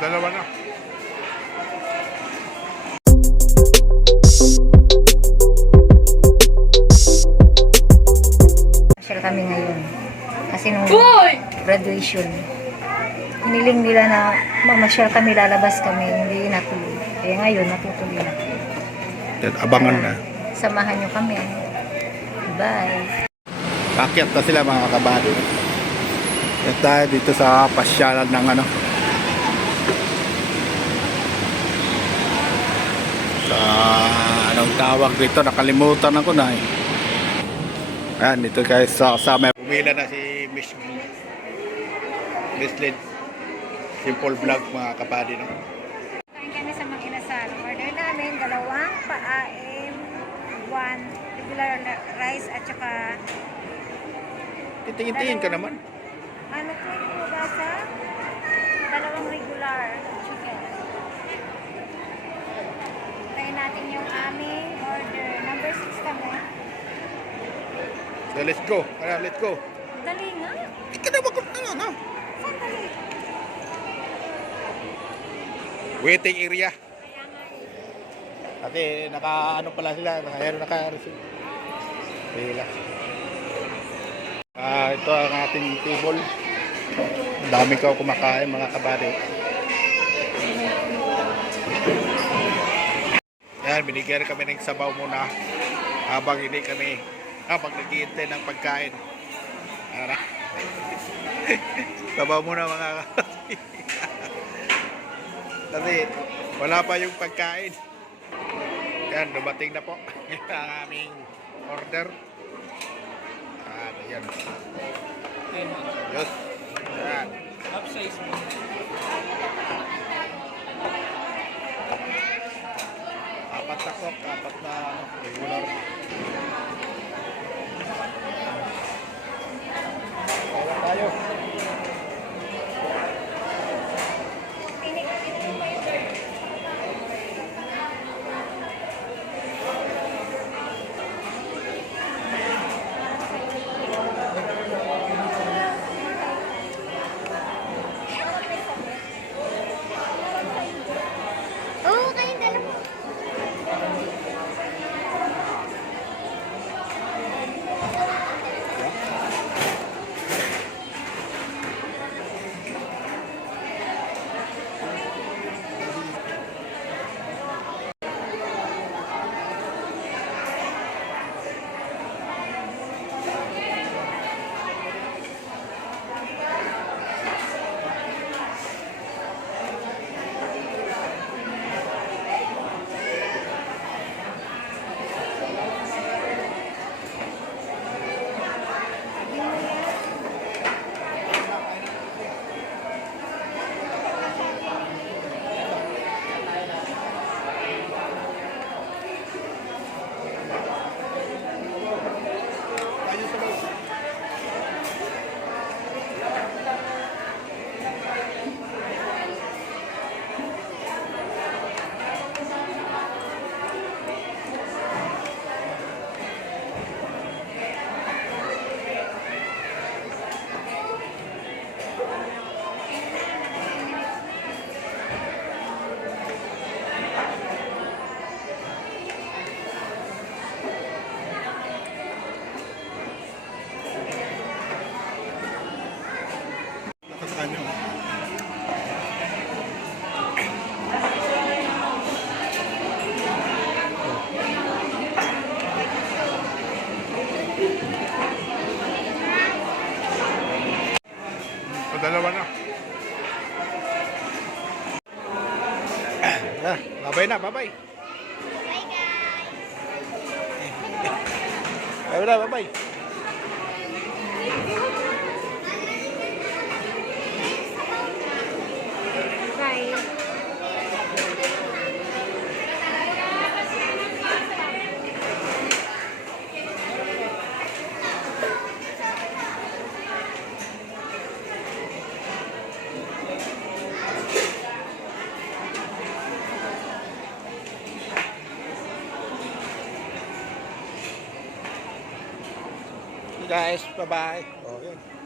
Dalawa na. Masyal kami ngayon. Kasi nung graduation, hiniling nila na mamasyal kami, lalabas kami, hindi natuloy. Kaya ngayon, natutuloy na. Abangan na. Samahan nyo kami. Bye! Kakyat na sila mga kabady. At tayo dito sa pasyalan ng ano. Sa anong tawag dito, nakalimutan ako na eh. Ayan, dito guys sa kasama. Pumila na si Miss Lid. Simple vlog mga kabady. No? Kain kami sa mga inasal. Order namin, dalawang paaim, one regular rice at saka Titingin-tingin ka naman. ano po yung basa? Dalawang regular chicken. Tayo natin yung aming order. Number 6 kami. So let's go. Let's go. Dali nga. Ika na wag ano. Saan dali? Waiting area. Kaya nga Kasi naka-ano pala sila, naka-receive. Pila. Ito ang ating table. Ang dami ko kumakain mga kabady. Yan, binigyan kami ng sabaw muna habang naghihintay ng pagkain. Ara. Sabaw muna mga kabady. Kasi wala pa yung pagkain. Yan, dumating na po ang aming order. Ayan. Yes. Ayan. Upsize mo. Apat na cook, apat na regular. Kaya tayo. oo, kayong dalawa. Dalawa na. Babay na, babay. Bye guys! Babay na, babay. Bye! Guys, bye-bye. Okay.